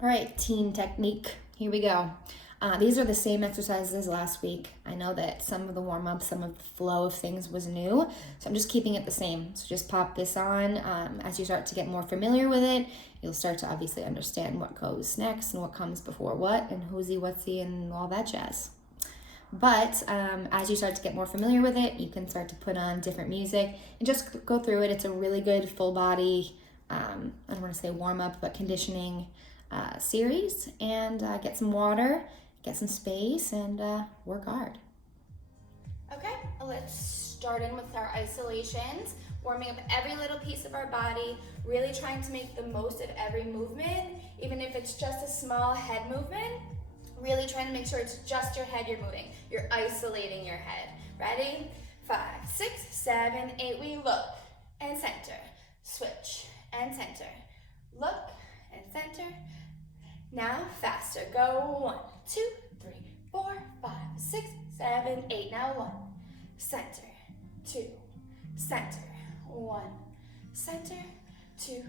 All right, team technique. Here we go. These are the same exercises as last week. I know that some of the warm-up, some of the flow of things was new, so I'm just keeping it the same. So just pop this on. As you start to get more familiar with it, you'll start to obviously understand what goes next and what comes before what and who'sy, whatsy, and all that jazz. But as you start to get more familiar with it, you can start to put on different music and just go through it. It's a really good full body, I don't want to say warm up, but conditioning series. And get some water, get some space, and work hard. Okay, let's start in with our isolations, warming up every little piece of our body, really trying to make the most of every movement, even if it's just a small head movement. Really trying to make sure it's just your head you're moving. You're isolating your head. Ready? 5, 6, 7, 8. We look and center. Switch and center. Look and center. Now faster. Go 1, 2, 3, 4, 5, 6, 7, 8. Now 1. Center. 2. Center. 1. Center. 2.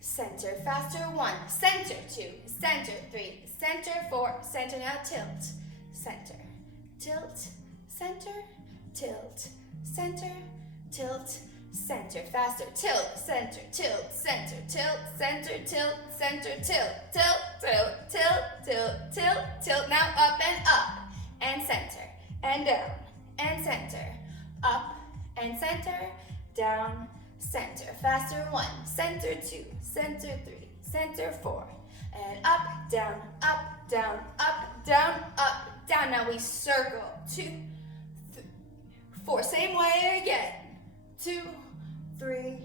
Center. Faster. 1. Center. 2. Center. 3. Center. 4. Center. Now tilt. Center. Tilt. Center. Tilt. Center. Tilt. Center. Faster. Tilt. Center. Tilt. Center. Tilt. Center. Tilt. Center. Tilt. Tilt. Tilt. Tilt. Tilt. Tilt. Tilt. Now up and up. And center. And down. And center. Up and center. Down. Center. Faster. 1. Center. 2. Center. 3. Center. 4. And up, down, up, down, up, down, up, down. Now we circle. 2, 3, 4. Same way again. 2, 3,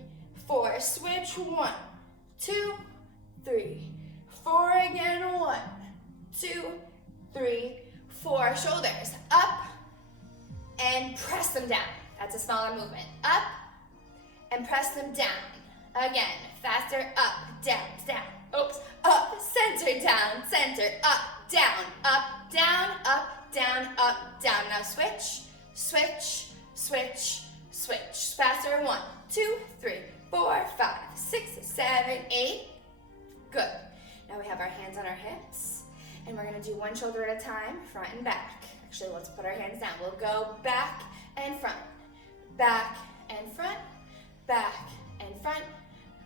4. Switch. 1, 2, 3, 4. Again. 1, 2, 3, 4. Shoulders up and press them down. That's a smaller movement. Up and press them down. Again. Faster. Up, down, down. Oops. Up, center, down, center, up, down, up, down, up, down, up, down. Now switch, switch, switch, switch. Faster. 1, 2, 3, 4, 5, 6, 7, 8. Good. Now we have our hands on our hips, and we're gonna do one shoulder at a time, front and back. Actually, let's put our hands down. We'll go back and front, back and front, back and front,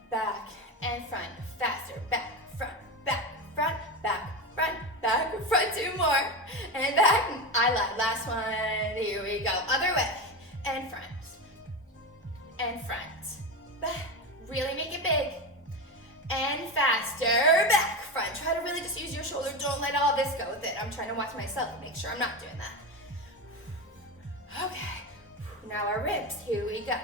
back and front. Faster. Back, front, back, front, back, front, back, front. 2 more. And back. I lied. Last one. Here we go. Other way. And front. And front. Back. Really make it big. And faster. Back, front. Try to really just use your shoulder. Don't let all this go with it. I'm trying to watch myself and make sure I'm not doing that. Okay. Now our ribs. Here we go.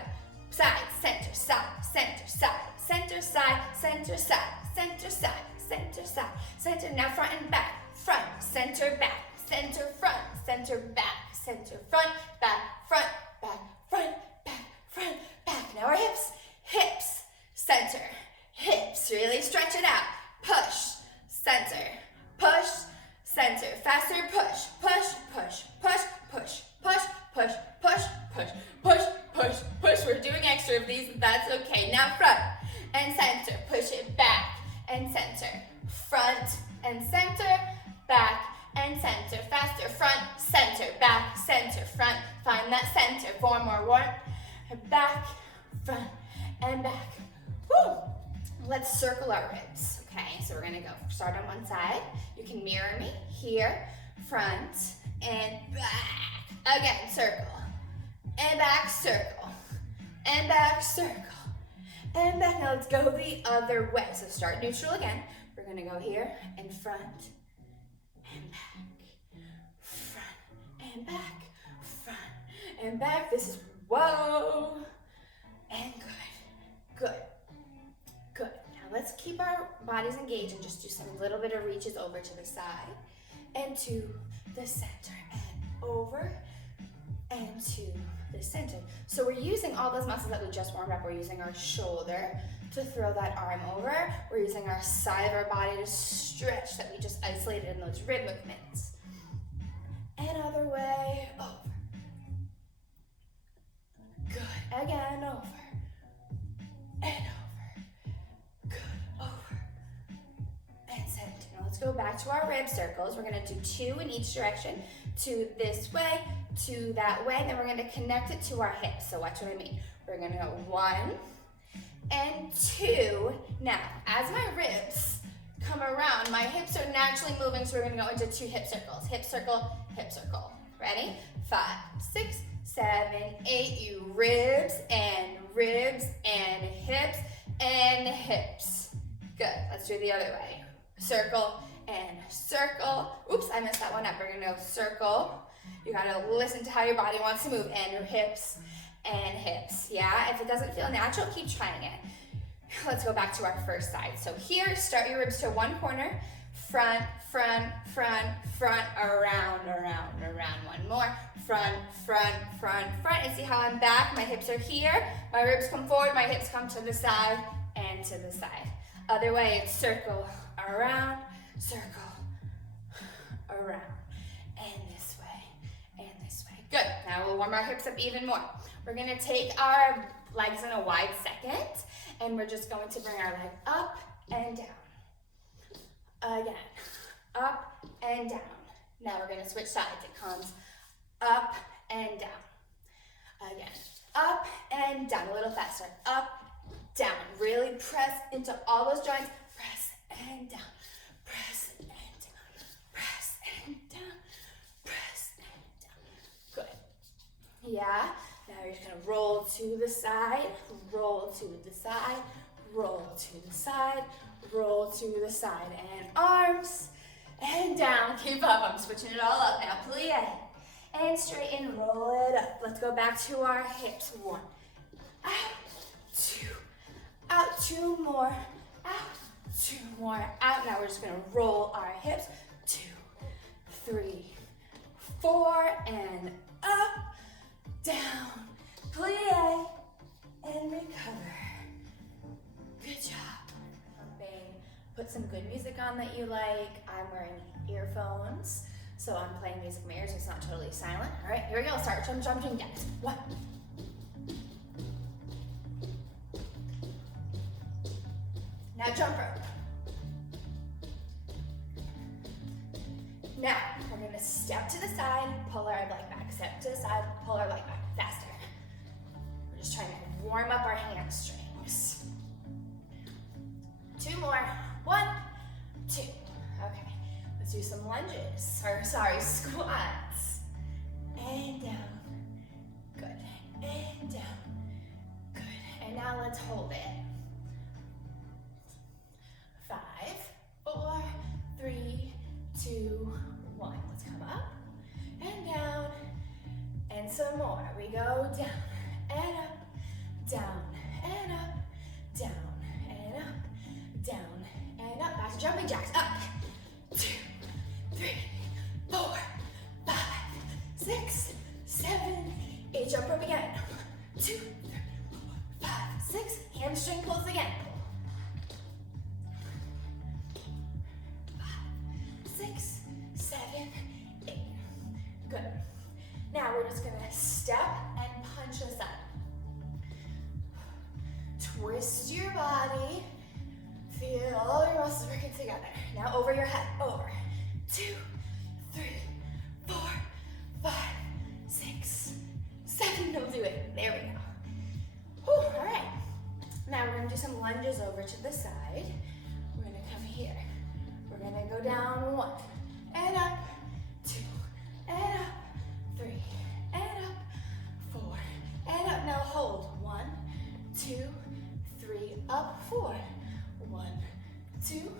Side, center, side, center, side, center, side, center, side, center, side, center, side, center. Now front and back, front, center, back, center, front, center, back, center, front, back, front, back, front, back, front, back. Now our hips, hips, center, hips. Really stretch it out. Push, center, push, center. Faster, push, push, push, push, push, push, push, push, push, push, push, push. We're doing extra of these, that's okay. Now front and center. Push it back and center. Front and center. Back and center. Faster. Front, center, back, center, front. Find that center. 4 more. 1. Back, front, and back. Woo! Let's circle our ribs. Okay, so we're gonna go start on one side. You can mirror me here. Front and back. Again, circle. And back, circle. And back, circle. And back. Now let's go the other way. So start neutral again. We're gonna go here and front and back. Front and back. Front and back. This is whoa. And good. Good. Good. Now let's keep our bodies engaged and just do some little bit of reaches over to the side and to the center and over and to the center. So we're using all those muscles that we just warmed up. We're using our shoulder to throw that arm over. We're using our side of our body to stretch that we just isolated in those rib movements. And other way, over. Good. Again, over. And over. Good. Over. And center. let's go back to our rib circles. We're gonna do 2 in each direction. 2 this way, 2 that way, then we're gonna connect it to our hips. So watch what I mean. We're gonna go 1 and 2. Now, as my ribs come around, my hips are naturally moving, so we're gonna go into 2 hip circles. Hip circle, hip circle. Ready? 5, 6, 7, 8. You ribs and hips and hips. Good. Let's do the other way. Circle and circle. Oops, I messed that one up. We're gonna go circle. You gotta listen to how your body wants to move. And your hips and hips. Yeah? If it doesn't feel natural, keep trying it. Let's go back to our first side. So here, start your ribs to one corner. Front, front, front, front, around, around, around. One more. Front, front, front, front. And see how I'm back? My hips are here. My ribs come forward. My hips come to the side and to the side. Other way, it's circle, around, circle, around. And this way, and this way. Good. Now we'll warm our hips up even more. We're going to take our legs in a wide second, and we're just going to bring our leg up and down. Again, up and down. Now we're going to switch sides. It comes up and down. Again, up and down. A little faster. Up, down. Really press into all those joints. Press and down. Press and down. Press and down. Press and down. Good. Yeah. Now you're just going to roll to the side. Roll to the side. Roll to the side. Roll to the side. And arms. And down. Keep up. I'm switching it all up now. Plie. And straighten. Roll it up. Let's go back to our hips. 1. Out. 2. Out. 2 more. Out. 2 more. Out. Now we're just going to roll our hips. 2, 3, 4. And up. Down. Plie. And recover. Good job. Put some good music on that you like. I'm wearing earphones, so I'm playing music in my ears. It's not totally silent. All right, here we go. Start jumping jacks. 1. Now jump rope. Now we're gonna step to the side, pull our leg back. Step to the side, pull our leg back. Faster. We're just trying to warm up our hamstrings. 2 more. 1, 2. Okay, let's do some lunges. Squats. And down. Good. And down. Good. And now let's hold it. 5, 4, 3, 2, 1. Let's come up and down. And some more. We go down and up, down and up, down and up, down. And up, back to jumping jacks. Up. 2, 3, 4, 5, 6, 7, 8. Jump rope again. 2, 3, 4, 5, 6. Hamstring pulls again. 5, 6, 7, 8. Good. Now we're just gonna step and punch this up. Twist your body. Feel all your muscles working together. Now over your head. Over. 2, 3, 4, 5, 6, 7. Don't do it. There we go. Whew, all right. Now we're going to do some lunges over to the side. We're going to come here. We're going to go down 1 and up, 2 and up, 3 and up, 4 and up. Now hold. 1, 2, 3, up, 4. 1, 2,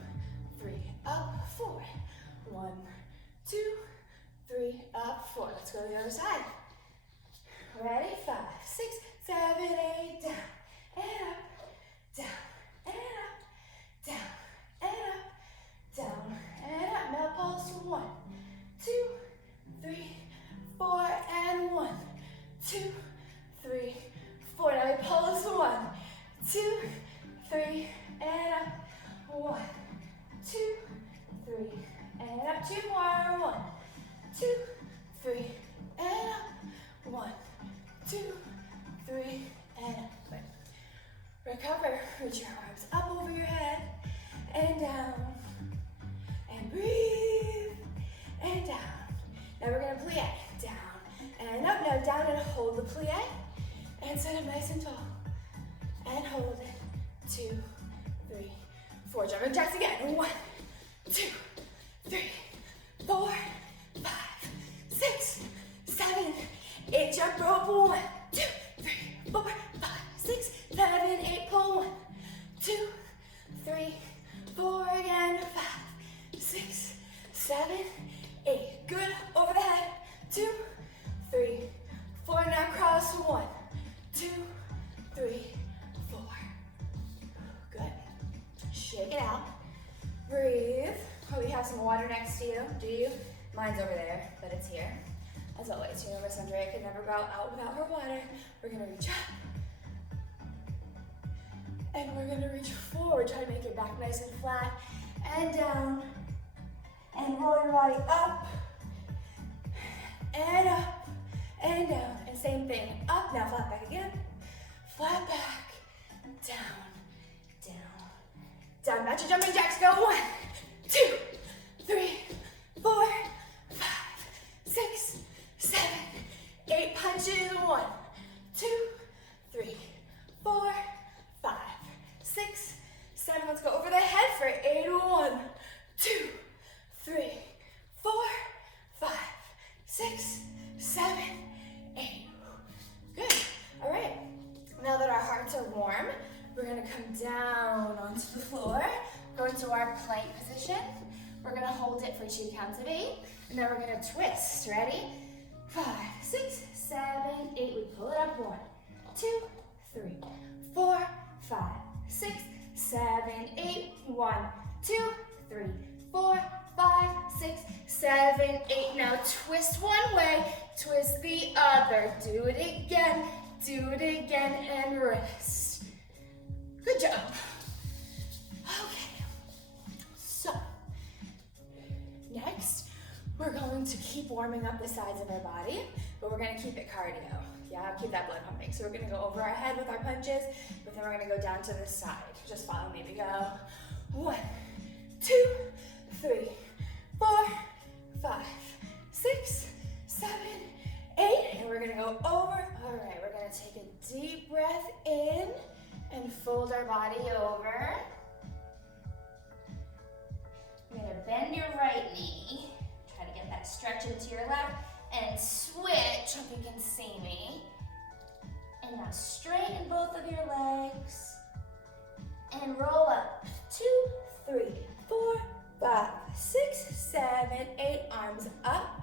3, up, 4. 1, 2, 3, up, 4. Let's go to the other side. Ready? 5, 6, 7, 8, down and up, down and up, down and up, down and up. Now pulse. 1, 2, 3, 4, and 1, 2, 3, 4. Now we pulse. 1, 2, 3, and up. 1, 2, 3, and up. 2 more. 1, 2, 3, and up. 1, 2, 3, and up. Good. Recover. Reach your arms up over your head and down. And hold the plie, and sit up nice and tall. And hold it. 2, 3, 4. Jumping jacks again. 1, 2, 3, 4, 5, 6, 7, 8. Jump rope. 1, 2, 3, 4, 5, 6, 7, 8. Pull. 1, 2, 3, 4. Again. 5, 6, 7, 8. Good. Over the head. 2, 3, 4. Now cross. 1, 2, 3, 4. Good. Shake it out. Breathe. Probably have some water next to you. Do you? Mine's over there, but it's here. As always, you know Miss Andrea can never go out without her water. We're gonna reach up. And we're gonna reach forward. Try to make your back nice and flat. And down. And roll your body up. And up. And down. And same thing. Up. Now flat back again. Flat back. Down. Down. Down. Back to jumping jacks. Go. 1, 2, 3, 4, 5, 6, 7, 8. Punches. 1, 2, 3, 4, 5, 6, 7. Let's go over the head for 8. 1, 2, 3, 4, 5, 6, 7, 8. Good. All right. Now that our hearts are warm, we're gonna come down onto the floor, go into our plank position. We're gonna hold it for 2 counts of 8, and then we're gonna twist. Ready? 5, 6, 7, 8. We pull it up. 1, 2, 3, 4, 5, 6, 7, 8. 1, 2, 3, 4, 5, 6, 7, 8. Now twist one way, twist the other. Do it again, and rest. Good job. Okay, so next we're going to keep warming up the sides of our body, but we're gonna keep it cardio. Yeah, keep that blood pumping. So we're gonna go over our head with our punches, but then we're gonna go down to the side. Just follow me. We go 1, 2, 3, 4, 5, 6, 7, 8. And we're gonna go over. All right, we're gonna take a deep breath in and fold our body over. You're gonna bend your right knee. Try to get that stretch into your left and switch, hope you can see me. And now straighten both of your legs and roll up. 2, 3, 4, 5, 6, 7, 8. Arms up.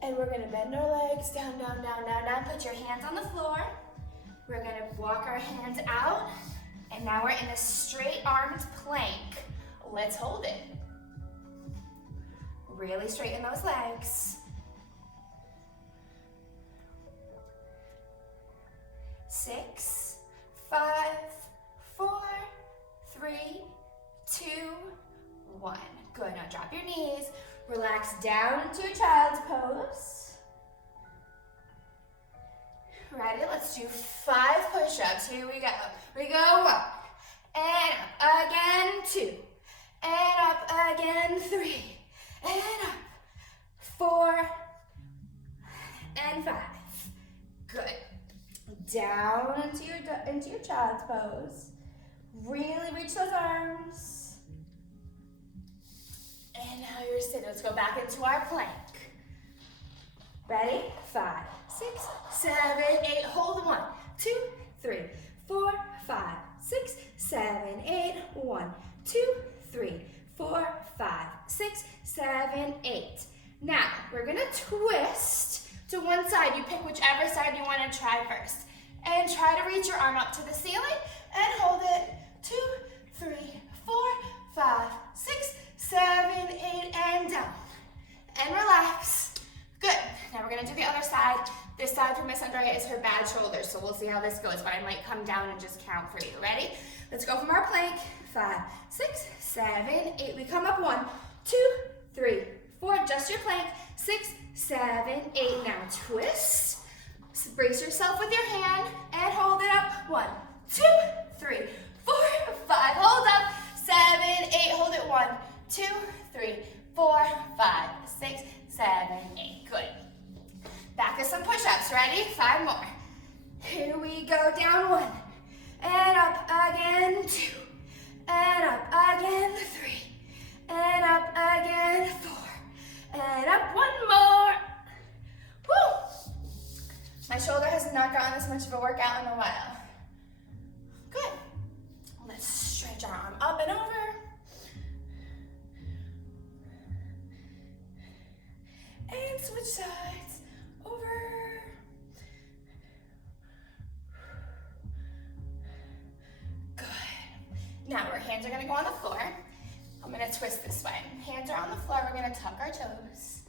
And we're gonna bend our legs down, down, down, down, down. Put your hands on the floor. We're gonna walk our hands out. And now we're in a straight armed plank. Let's hold it. Really straighten those legs. 6, 5, 4, 3, 2, 1. Good, now drop your knees. Relax down into a child's pose. Ready? Let's do 5 push-ups. Here we go. We go 1, and up again, 2, and up again, 3, and up, 4, and 5. Good. Down into your child's pose. Really reach those arms. And now you're sitting. Let's go back into our plank. Ready? 5, 6, 7, 8. Hold 1, 2, 3, 4, 5, 6, 7, 8. 1, 2, 3, 4, 5, 6, 7, 8. Now we're gonna twist to one side. You pick whichever side you want to try first. And try to reach your arm up to the ceiling and hold it. 2, 3, 4, 5, 6, 7, 8, and down. And relax. Good. Now we're gonna do the other side. This side for Miss Andrea is her bad shoulder, so we'll see how this goes, but I might come down and just count for you. Ready? Let's go from our plank. 5, 6, 7, 8. We come up 1, 2, 3, 4. Just your plank. 6, 7, 8. Now twist. Brace yourself with your hand and hold it up. 1, 2, 3, 4, 5. Hold up. 7, 8. Hold it. 1, 2, 3, 4, 5, 6, 7, 8. Good. Back to some push-ups. Ready? 5 more. Here we go. Down 1. And up again. 2. And up again. 3. And up again. 4. And up 1 more. Woo! My shoulder has not gotten this much of a workout in a while. Good. Let's stretch our arm up and over. And switch sides. Over. Good. Now our hands are going to go on the floor. I'm going to twist this way. Hands are on the floor. We're going to tuck our toes.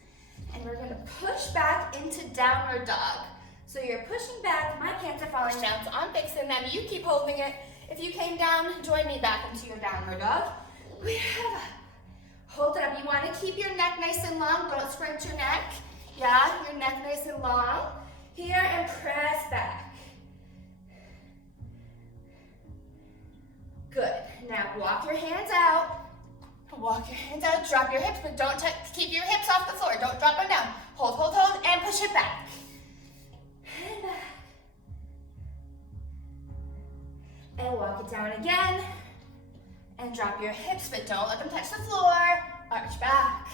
And we're going to push back into downward dog. So you're pushing back. My hands are falling down, so I'm fixing them. You keep holding it. If you came down, join me back into your downward dog. We have a hold it up. You want to keep your neck nice and long. Don't scrunch your neck. Yeah, your neck nice and long. Here, and press back. Good. Now walk your hands out. Walk your hands out. Drop your hips, but don't keep your hips off the floor. Don't drop them down. Hold, hold, hold, and push it back. And back. And walk it down again. And drop your hips, but don't let them touch the floor. Arch back.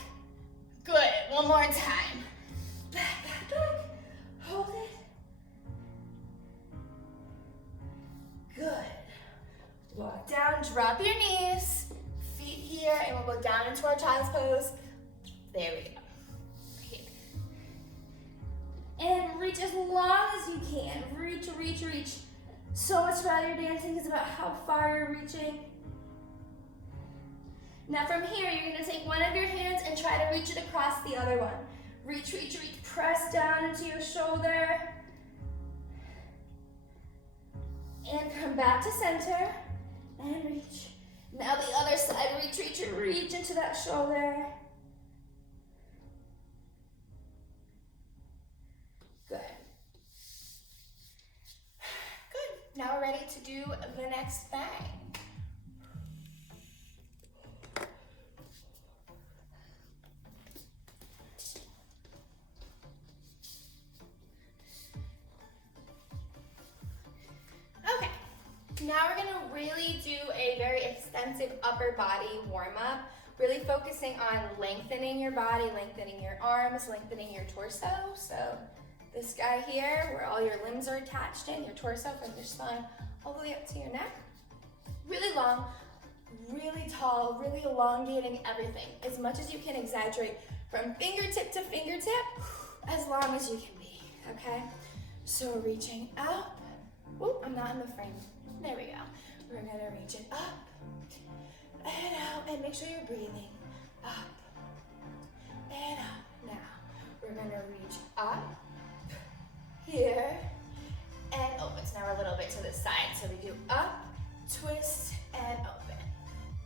Good. One more time. Back, back, back. Hold it. Good. Walk down, drop your knees. Feet here, and we'll go down into our child's pose. There we go. Here. And reach as long as you can. Reach, reach, reach. So much about your dancing is about how far you're reaching. Now from here, you're going to take one of your hands and try to reach it across the other one. Reach, reach, reach. Press down into your shoulder. And come back to center. And reach. Now the other side. Reach, reach, and reach into that shoulder. Good. Good. Now we're ready to do the next thing. Now we're gonna really do a very extensive upper body warm-up, really focusing on lengthening your body, lengthening your arms, lengthening your torso. So this guy here, where all your limbs are attached in, your torso from your spine all the way up to your neck. Really long, really tall, really elongating everything. As much as you can exaggerate from fingertip to fingertip, as long as you can be, okay? So we're reaching up. Oop, I'm not in the frame. There we go. We're gonna reach it up and out, and make sure you're breathing. Up and up. Now, we're gonna reach up, here, and open. So now we're a little bit to the side. So we do up, twist, and open.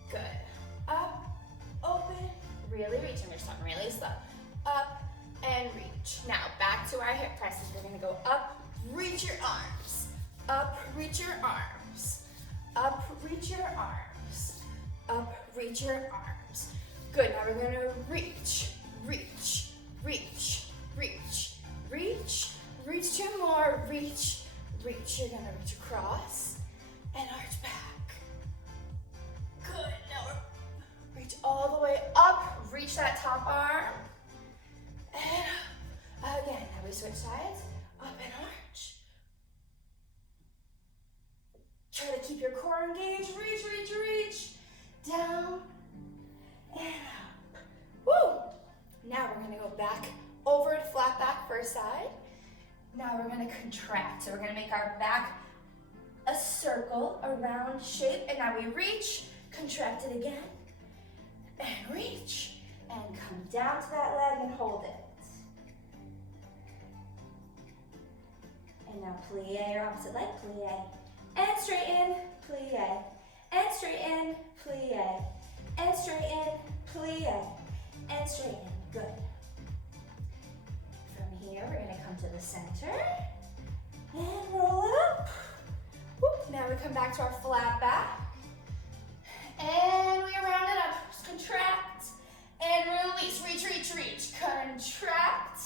Good. Up, open, really reaching. We're starting really slow. Up and reach. Now, back to our hip presses. We're gonna go up, reach your arms. Up, reach your arms. Up, reach your arms. Up, reach your arms. Good, now we're gonna reach, reach, reach, reach, reach, reach 2 more, reach, reach. You're gonna reach across and arch back. Good, now we're reach all the way up, reach that top arm. And up. Again, now we switch sides, up and arch. Try to keep your core engaged. Reach, reach, reach. Down and up. Woo! Now we're gonna go back over to flat back first side. Now we're gonna contract. So we're gonna make our back a circle, a round shape. And now we reach, contract it again. And reach. And come down to that leg and hold it. And now plie or opposite leg, plie. And straighten, plie, and straighten, plie, and straighten, plie, and straighten. Good. From here, we're gonna come to the center and roll it up. Whoop. Now we come back to our flat back, and we round it up. Just contract and release. Reach, reach, reach. Contract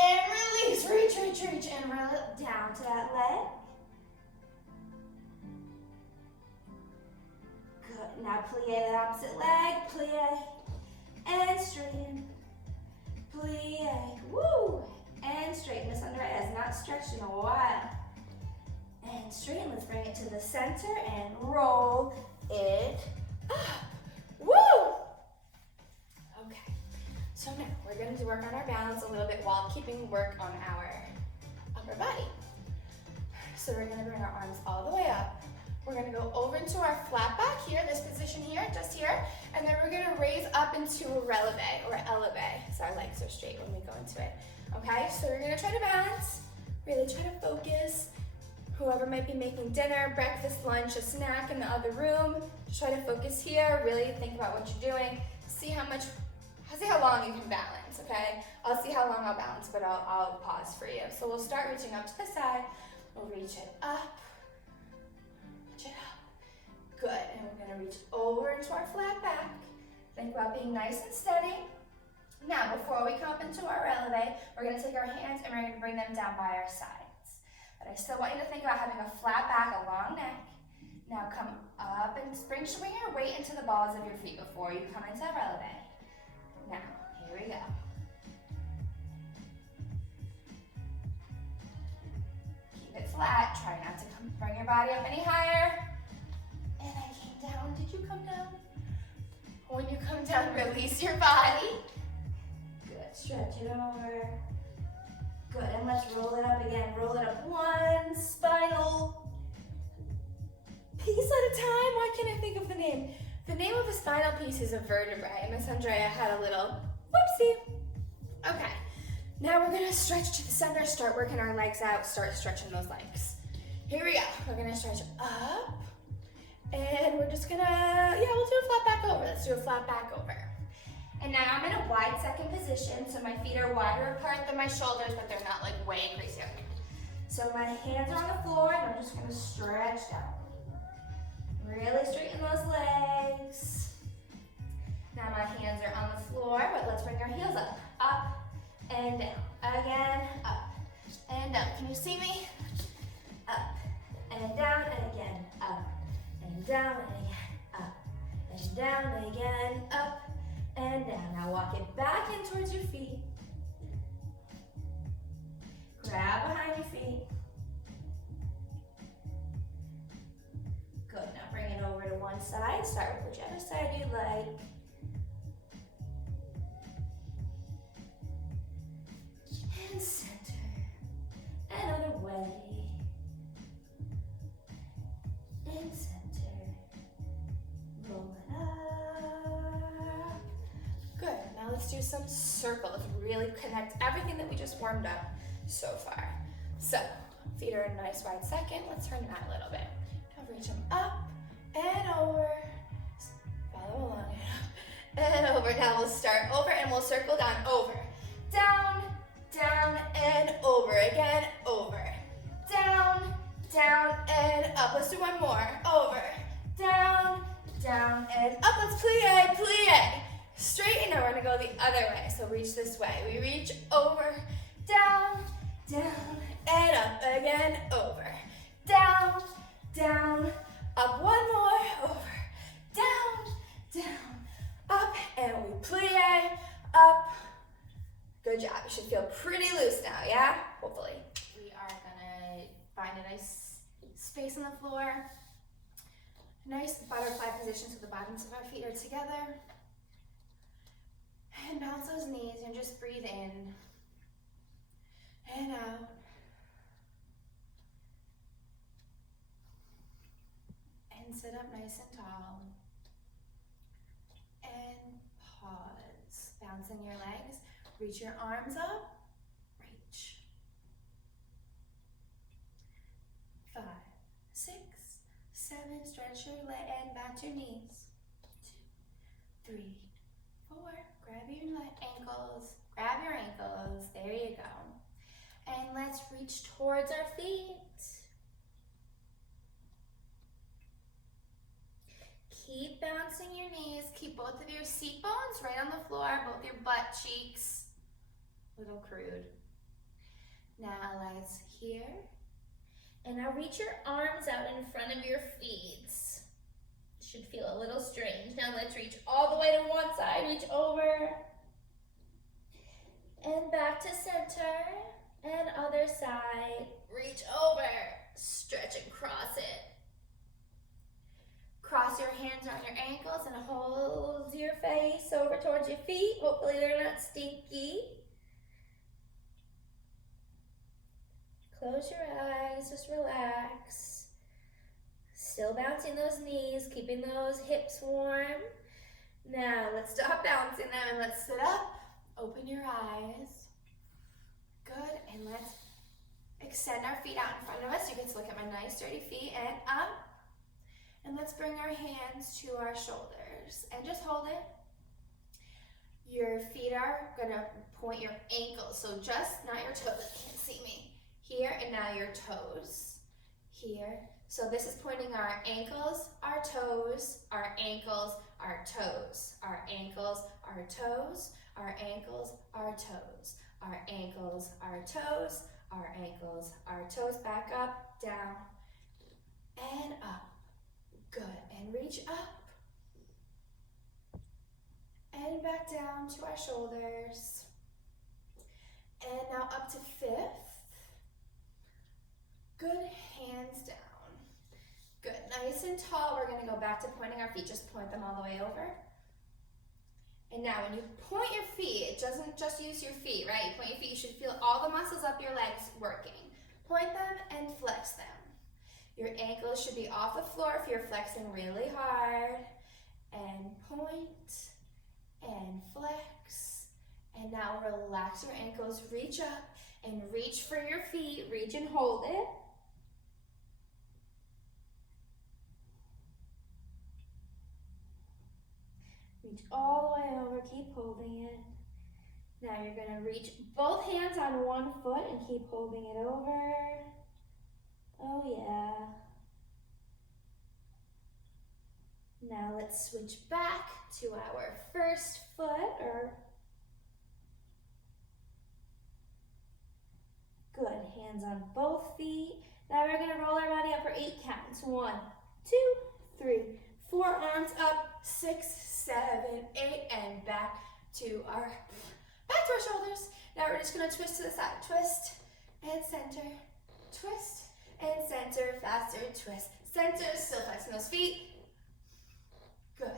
and release. plie the opposite leg, plie, and straighten, plie, woo, and straighten. This under eye has not stretched in a while. And straighten, let's bring it to the center and roll it up, woo! Okay, so now we're going to work on our balance a little bit while keeping work on our upper body. So we're going to bring our arms all the way up. We're going to go over into our flat back here, this position here, just here, and then we're going to raise up into a releve or eleve, so our legs are straight when we go into it. Okay, so we're going to try to balance, really try to focus. Whoever might be making dinner, breakfast, lunch, a snack in the other room, just try to focus here, really think about what you're doing, see how long you can balance, okay? I'll see how long I'll balance, but I'll pause for you. So we'll start reaching up to the side, we'll reach it up, good, and we're gonna reach over into our flat back. Think about being nice and steady. Now, before we come up into our eleve, we're gonna take our hands and we're gonna bring them down by our sides. But I still want you to think about having a flat back, a long neck. Now come up and swing your weight into the balls of your feet before you come into eleve. Now, here we go. Keep it flat, try not to bring your body up any higher. And I came down. Did you come down? When you come down, release your body. Good. Stretch it over. Good. And let's roll it up again. Roll it up one spinal piece at a time. Why can't I think of the name? The name of a spinal piece is a vertebrae. Miss Andrea had a little whoopsie. Okay. Now we're going to stretch to the center. Start working our legs out. Start stretching those legs. Here we go. We're going to stretch up. And we're just gonna, we'll do a flat back over. Let's do a flat back over. And now I'm in a wide second position, so my feet are wider apart than my shoulders, but they're not like way crazy up here. So my hands are on the floor, and I'm just gonna stretch down. Really straighten those legs. Now my hands are on the floor, but let's bring our heels up and down. Again, up and down. Can you see me? Up and down, and again, up. And down and again, up, and down and again, up, and down. Now walk it back in towards your feet. Grab behind your feet. Good, now bring it over to one side. Start with whichever side you like. And center. Another way. And center. Roll it up. Good. Now let's do some circles. Really connect everything that we just warmed up so far. So, feet are in a nice wide second. Let's turn them out a little bit. Now reach them up and over. Follow along. And over. Now we'll start over and we'll circle down. Over. Down, down, and over. Again, over. Down, down, and up. Let's do one more. Over. Down, down, and up. Let's plie, plie. Straighten. Now we're gonna go the other way. So reach this way. We reach over, down, down, and up. Again, over. Down, down, up. One more. Over. Down, down, up, and we plie, up. Good job. You should feel pretty loose now, yeah? Hopefully. We are gonna find a nice space on the floor. Nice butterfly position so the bottoms of our feet are together. And bounce those knees and just breathe in and out. And sit up nice and tall. And pause. Bouncing your legs. Reach your arms up. Reach. 5, 6, 7. Stretch your leg and back your knees. 2, 3, 4. Grab your ankles. Grab your ankles. There you go. And let's reach towards our feet. Keep bouncing your knees. Keep both of your seat bones right on the floor, both your butt cheeks. Little crude. Now let's here. And now reach your arms out in front of your feet. Should feel a little strange. Now let's reach all the way to one side, reach over. And back to center. And other side, reach over. Stretch and cross it. Cross your hands on your ankles and hold your face over towards your feet. Hopefully they're not stinky. Close your eyes, just relax. Still bouncing those knees, keeping those hips warm. Now let's stop bouncing them and let's sit up. Open your eyes. Good, and let's extend our feet out in front of us. You get to look at my nice sturdy feet and up. And let's bring our hands to our shoulders and just hold it. Your feet are gonna point your ankles, so just not your toes, you can't see me. Here, and now your toes. Here. So this is pointing our ankles, our toes, our ankles, our toes, our ankles, our toes, our ankles, our toes, our ankles, our toes, our ankles, our toes. Back up, down, and up. Good, and reach up. And back down to our shoulders. And now up to fifth. Good, hands down. Good, nice and tall. We're gonna go back to pointing our feet. Just point them all the way over. And now when you point your feet, it doesn't just use your feet, right? You point your feet, you should feel all the muscles up your legs working. Point them and flex them. Your ankles should be off the floor if you're flexing really hard. And point and flex. And now relax your ankles, reach up and reach for your feet. Reach and hold it. Reach all the way over, keep holding it. Now you're gonna reach both hands on one foot and keep holding it over. Oh yeah. Now let's switch back to our first foot, or good, hands on both feet. Now we're gonna roll our body up for 8 counts. 1, 2, 3, 4, arms up, 6, 7, 8, and back to our shoulders. Now we're just gonna twist to the side, twist and center, twist and center, faster, twist, center, still flexing those feet. Good.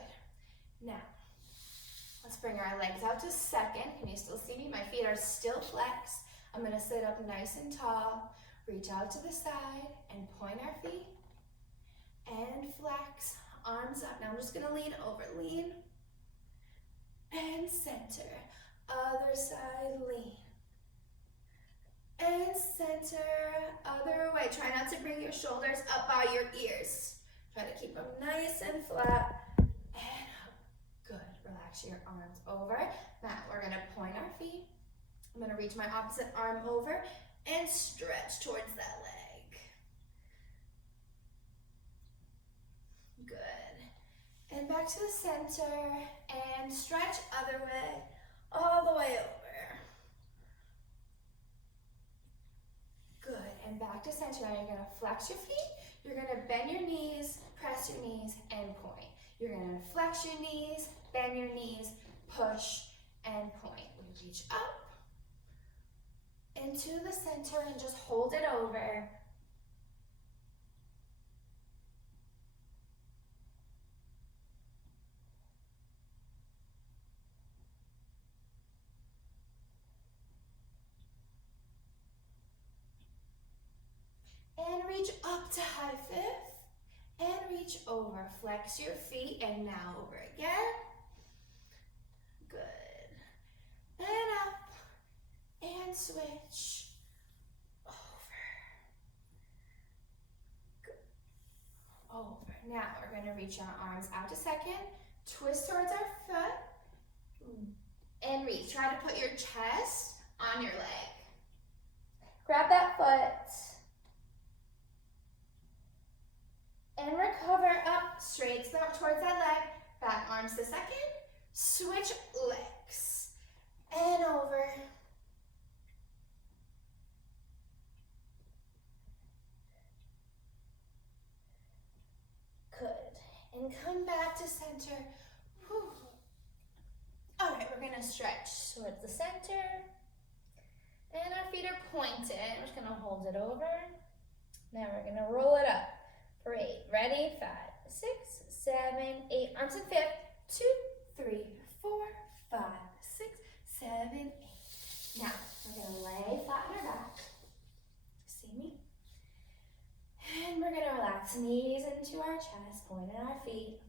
Now, let's bring our legs out to second. Can you still see me? My feet are still flexed. I'm gonna sit up nice and tall, reach out to the side and point our feet and flex, arms up. Now I'm just gonna lean over, lean and center. Other side, lean and center, other way. Try not to bring your shoulders up by your ears. Try to keep them nice and flat and up. Good, relax your arms over. Now we're gonna point our feet. I'm gonna reach my opposite arm over and stretch towards that leg. Good. And back to the center and stretch other way, all the way over. Good, and back to center. Now you're gonna flex your feet. You're gonna bend your knees, press your knees, and point. You're gonna flex your knees, bend your knees, push, and point. We reach up into the center and just hold it over. And reach up to high fifth. And reach over. Flex your feet and now over again. Good. And up. And switch. Over. Good. Over. Now we're going to reach our arms out to second. Twist towards our foot. And reach. Try to put your chest on your leg. Grab that foot. And recover up, straight towards that leg, back arms to second, switch legs, and over. Good, And come back to center. Whew. All right, we're gonna stretch towards the center. And our feet are pointed. We're just gonna hold it over. Now we're gonna roll it up for 8. Ready? 5, 6, 7, 8. Arms in fifth. 2, 3, 4, 5, 6, 7, 8. Now we're gonna lay flat on our back. See me? And we're gonna relax knees into our chest, pointing our feet.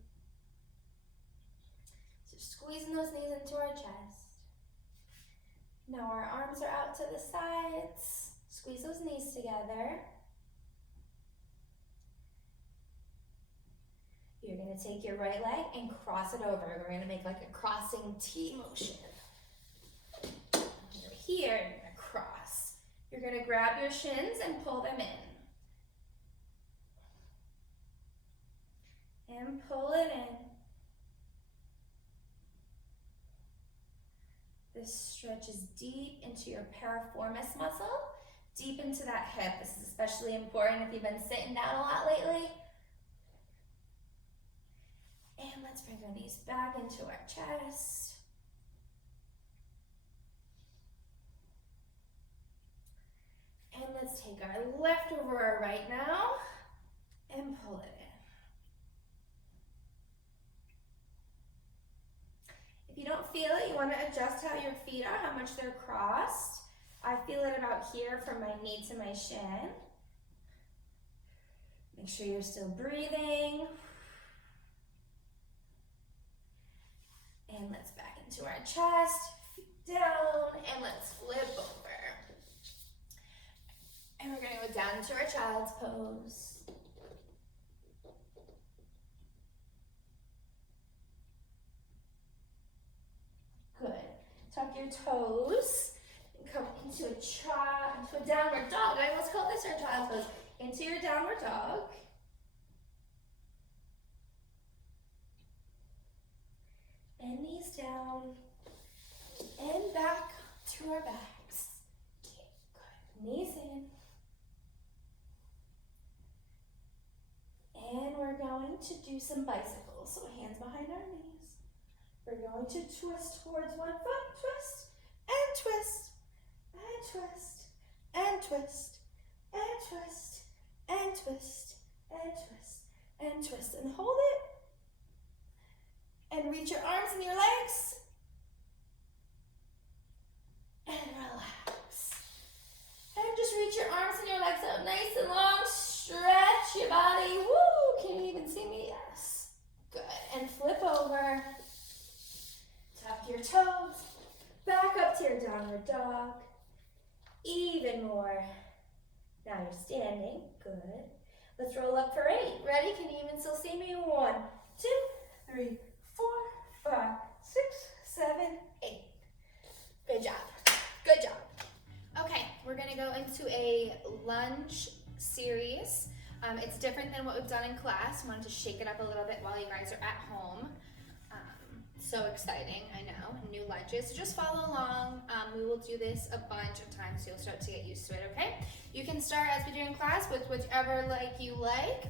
So squeezing those knees into our chest. Now our arms are out to the sides. Squeeze those knees together. You're gonna take your right leg and cross it over. We're gonna make like a crossing T motion. You're here, you're gonna cross. You're gonna grab your shins and pull them in. And pull it in. This stretches deep into your piriformis muscle, deep into that hip. This is especially important if you've been sitting down a lot lately. And let's bring our knees back into our chest. And let's take our left over our right now and pull it in. If you don't feel it, you want to adjust how your feet are, how much they're crossed. I feel it about here from my knee to my shin. Make sure you're still breathing. And let's back into our chest, feet down, and let's flip over. And we're gonna go down into our child's pose. Good. Tuck your toes and come into a downward dog. I almost called this our child's pose. Into your downward dog. And knees down, and back to our backs. Okay, good. Knees in. And we're going to do some bicycles. So hands behind our knees. We're going to twist towards one foot, twist, and twist, and twist, and twist, and twist, and twist, and twist, and twist, and hold it. And reach your arms and your legs. And relax. And just reach your arms and your legs out nice and long. Stretch your body. Woo! Can you even see me? Yes. Good. And flip over. Tuck your toes. Back up to your downward dog. Even more. Now you're standing. Good. Let's roll up for 8. Ready? Can you even still see me? 1, 2, 3, 4, 5, 6, 7, 8. Good job. Good job. Okay, we're gonna go into a lunge series. It's different than what we've done in class. Wanted to shake it up a little bit while you guys are at home. So exciting, I know, new lunges. So just follow along. We will do this a bunch of times, so you'll start to get used to it, okay? You can start as we do in class with whichever leg you like.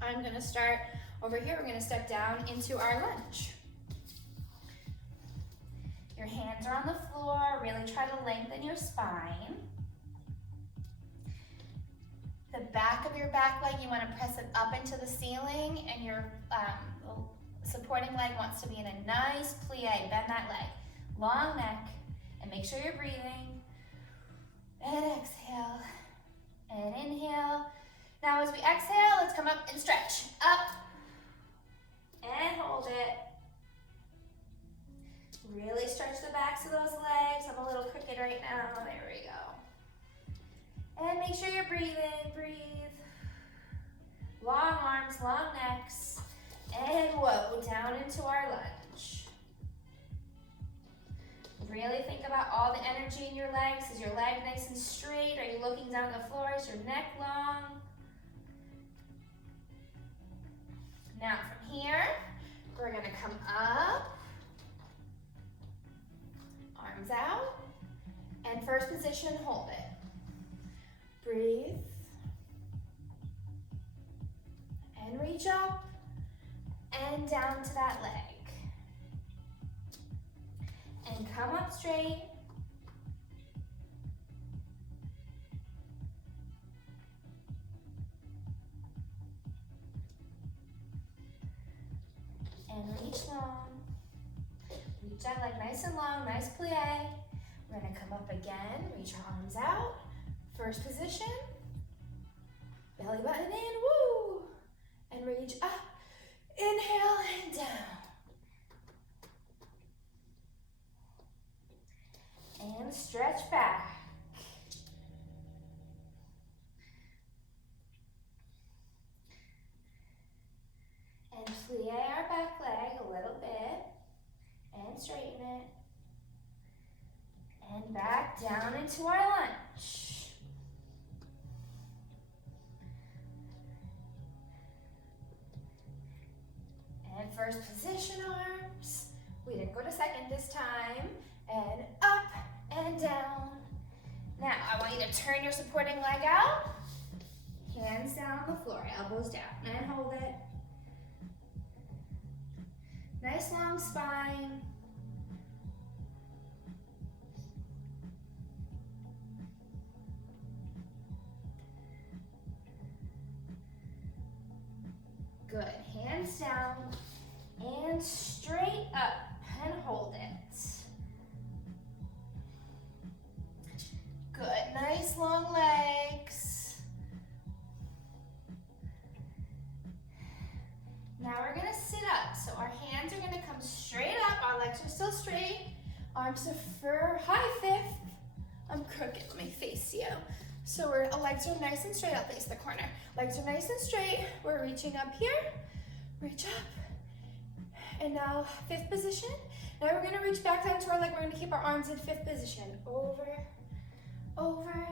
I'm gonna start over here. We're gonna step down into our lunge. Your hands are on the floor. Really try to lengthen your spine. The back of your back leg, you wanna press it up into the ceiling, and your supporting leg wants to be in a nice plie. Bend that leg. Long neck, and make sure you're breathing. And exhale, and inhale. Now as we exhale, let's come up and stretch. Up, and hold it. Really stretch the backs of those legs. I'm a little crooked right now. There we go. And make sure you're breathing. Breathe. Long arms, long necks. And whoa, down into our lunge. Really think about all the energy in your legs. Is your leg nice and straight? Are you looking down the floor? Is your neck long? Now from here, we're gonna come up, arms out, and first position, hold it. Breathe, and reach up, and down to that leg. And come up straight. And reach long. Reach that leg nice and long, nice plie. We're gonna come up again, reach our arms out. First position. Belly button in, woo! And reach up. Inhale and down. And stretch back. And plie our back leg a little bit. And straighten it. And back down into our lunge. And first position arms. We didn't go to second this time. And up and down. Now, I want you to turn your supporting leg out. Hands down on the floor, elbows down, and hold it. Nice long spine. Good, hands down and straight up and hold it. Good, nice long legs. Now we're gonna sit up. So our hands are gonna come straight up, our legs are still straight. Arms are for high fifth. I'm crooked, let me face you. So our legs are nice and straight, I'll face the corner. Legs are nice and straight. We're reaching up here, reach up. And now fifth position. Now we're gonna reach back down to our leg. We're gonna keep our arms in fifth position. Over, over.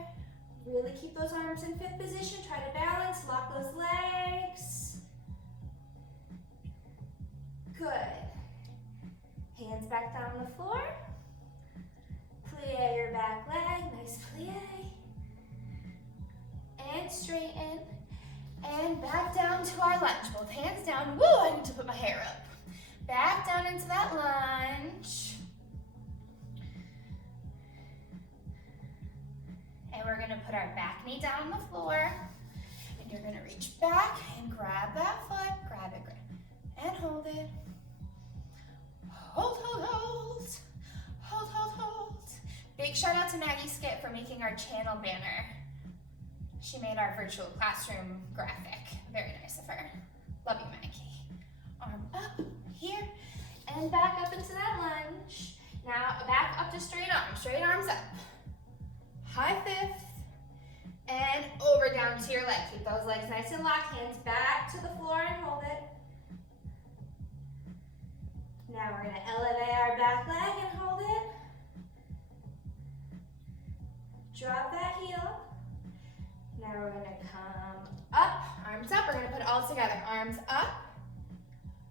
Really keep those arms in fifth position. Try to balance, lock those legs. Good. Hands back down on the floor. Plie your back leg, nice plie. And straighten. And back down to our lunge. Both hands down. Woo, I need to put my hair up. Back down into that lunge. And we're gonna put our back knee down on the floor. And you're gonna reach back and grab that foot. Grab it, and hold it. Hold, hold, hold. Hold, hold, hold. Big shout out to Maggie Skip for making our channel banner. She made our virtual classroom graphic. Very nice of her. Love you, Maggie. Arm up here and back up into that lunge. Now back up to straight arms up. High fifth and over down to your leg. Keep those legs nice and locked. Hands back to the floor and hold it. Now we're gonna elevate our back leg and hold it. Drop that heel. Now we're gonna come up, arms up. We're gonna put it all together. Arms up,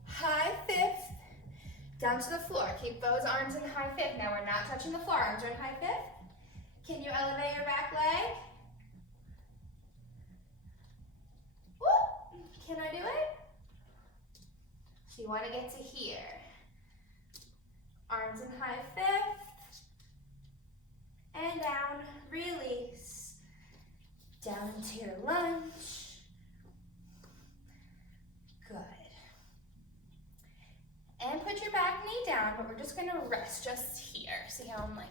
high fifth, down to the floor. Keep those arms in high fifth. Now we're not touching the floor. Arms are in high fifth. Can you elevate your back leg? Woo! Can I do it? So you wanna get to here. Arms in high fifth. And down, release. Down into your lunge. Good. And put your back knee down, but we're just gonna rest just here. See how I'm like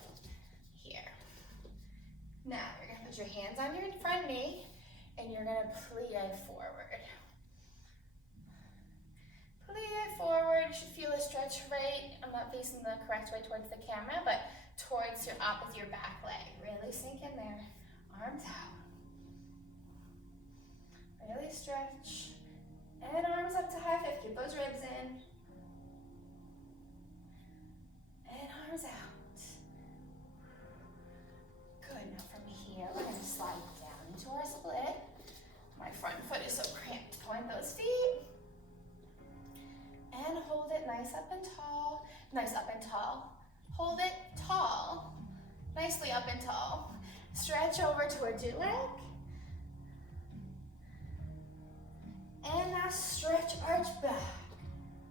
here. Now you're gonna put your hands on your front knee and you're gonna plie forward. Plie forward, you should feel a stretch right. I'm not facing the correct way towards the camera, but towards your opposite, your back leg. Really sink in there. Arms out. Really stretch. And arms up to high fifth. Keep those ribs in. And arms out. Good. Now from here, we're going to slide down into our split. My front foot is so cramped. Point those feet. And hold it nice up and tall. Nice up and tall. Hold it tall. Nicely up and tall. Stretch over towards your leg. And now stretch, arch back. Good. Now we're gonna come up, arms up,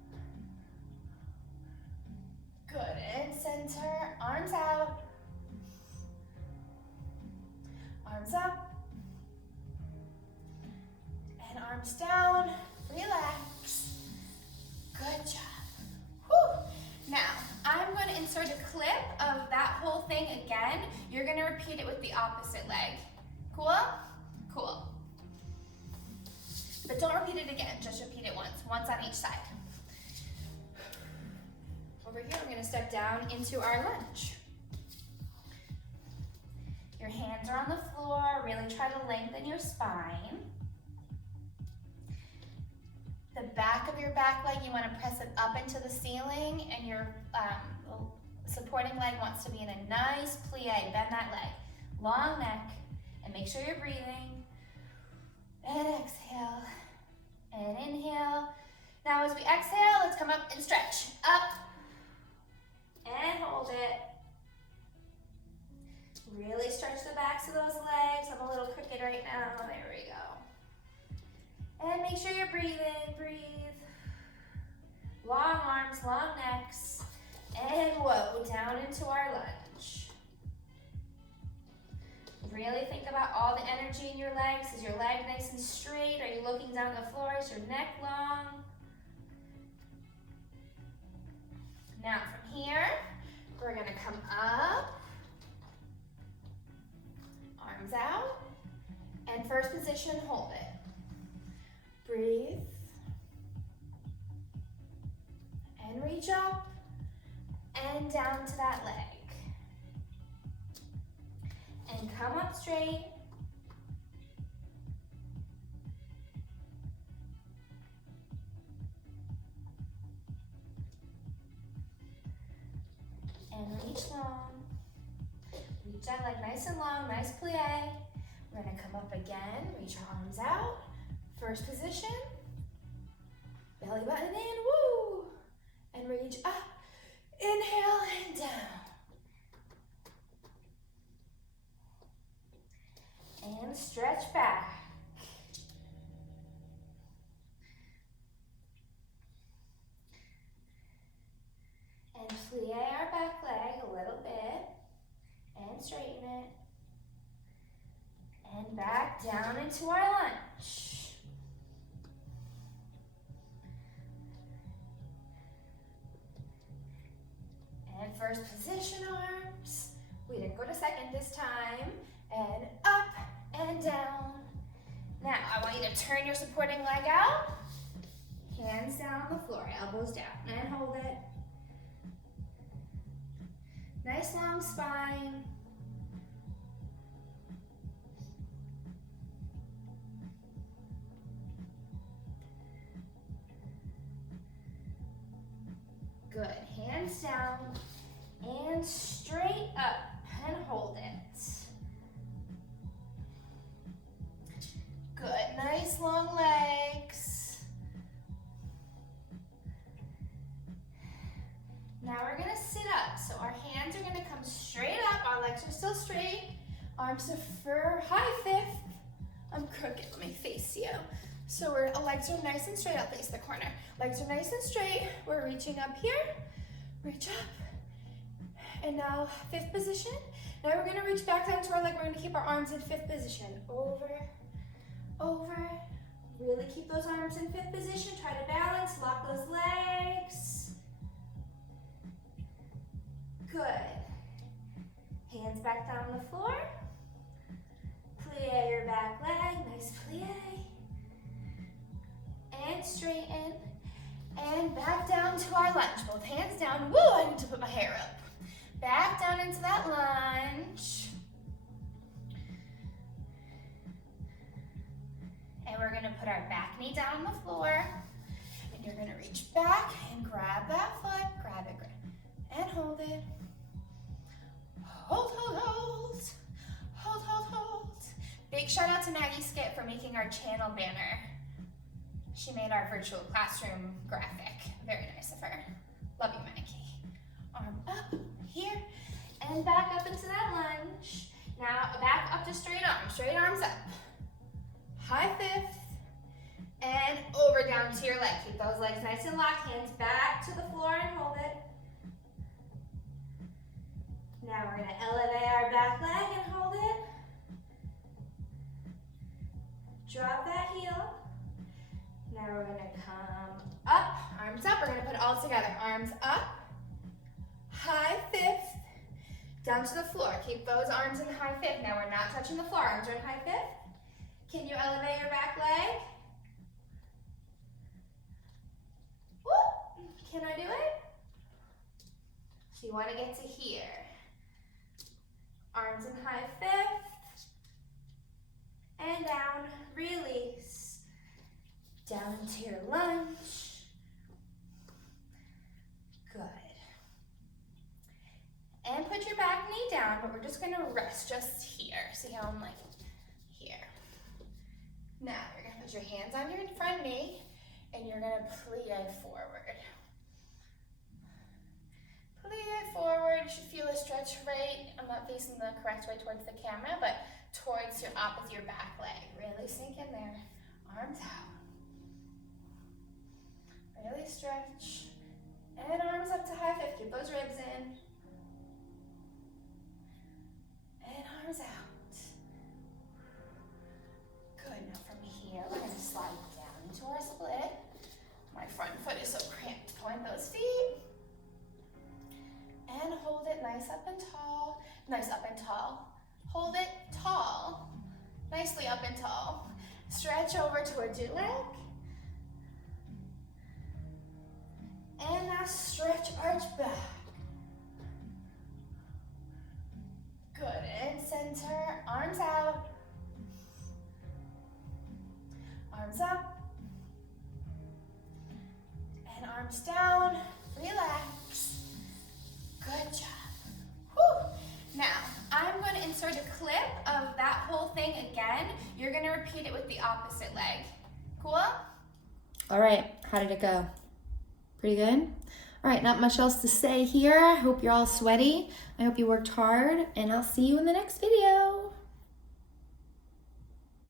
Arms up. And arms down. Relax. Good job. Whew. Now, I'm going to insert a clip of that whole thing again. You're going to repeat it with the opposite leg. Cool? Cool. But don't repeat it again, just repeat it once on each side. Over here, we're gonna step down into our lunge. Your hands are on the floor, really try to lengthen your spine. The back of your back leg, you wanna press it up into the ceiling, and your supporting leg wants to be in a nice plie. Bend that leg. Long neck, and make sure you're breathing. And exhale, and inhale. Now as we exhale, let's come up and stretch. Up, and hold it. Really stretch the backs of those legs. I'm a little crooked right now. There we go. And make sure you're breathing. Breathe. Long arms, long necks. And whoa, down into our lunge. Really think about all the energy in your legs. Is your leg nice and straight? Are you looking down the floor? Is your neck long? Now from here, we're gonna come up, arms out, and first position, hold it. Breathe, and reach up, and down to that leg. And come up straight. And reach long. Reach that leg nice and long, nice plie. We're gonna come up again, reach our arms out. First position. Belly button in, woo! And reach up. Inhale and down. And stretch back. And plie our back leg a little bit. And straighten it. And back down into our lunge. And first position arms. We didn't go to second this time. And up and down. Now, I want you to turn your supporting leg out. Hands down on the floor, elbows down, and hold it. Nice long spine. Good, hands down and straight up and hold it. Good, nice long legs. Now we're gonna sit up. So our hands are gonna come straight up. Our legs are still straight. Arms are for high fifth. I'm crooked, let me face you. So our legs are nice and straight. I'll face the corner. Legs are nice and straight. We're reaching up here. Reach up. And now fifth position. Now we're gonna reach back down to our leg. We're gonna keep our arms in fifth position. Over, over. Really keep those arms in fifth position. Try to balance, lock those legs. Good. Hands back down on the floor. Plie your back leg, nice plie. And straighten. And back down to our lunge. Both hands down. Woo, I need to put my hair up. Back down into that lunge. And we're gonna put our back knee down on the floor. And you're gonna reach back and grab that foot. Grab it, and hold it. Hold, hold, hold. Hold, hold, hold. Big shout out to Maggie Skip for making our channel banner. She made our virtual classroom graphic. Very nice of her. Love you, Maggie. Arm up here and back up into that lunge. Now back up to straight arms up. High fifth and over down to your leg. Keep those legs nice and locked. Hands back to the floor and hold it. Now we're gonna elevate our back leg and hold it. Drop that heel. Now we're gonna come up, arms up. We're gonna put it all together. Arms up, high fifth, down to the floor. Keep those arms in high fifth. Now we're not touching the floor. Arms are in high fifth. Can you elevate your back leg? Woo! Can I do it? So you wanna get to here. Arms in high fifth. And down, release. Down into your lunge. Good. And put your back knee down, but we're just gonna rest just here. See how I'm like here. Now you're gonna put your hands on your front knee and you're gonna plie forward. Plie forward, you should feel a stretch right. I'm not facing the correct way towards the camera, but towards your opposite, your back leg. Really sink in there. Arms out. Really stretch. And arms up to high fifth. Keep those ribs in. And arms out. Good. Now from here, we're going to slide down into our split. My front foot is so cramped. Point those feet. And hold it nice up and tall. Nice up and tall. Hold it tall. Nicely up and tall. Stretch over towards your leg. And now stretch, arch back. Good, and center, arms out. Arms up. And arms down, relax. Good job. Whew. Now, I'm going to insert a clip of that whole thing again. You're going to repeat it with the opposite leg. Cool? All right, how did it go? Pretty good? All right, not much else to say here. I hope you're all sweaty. I hope you worked hard, and I'll see you in the next video.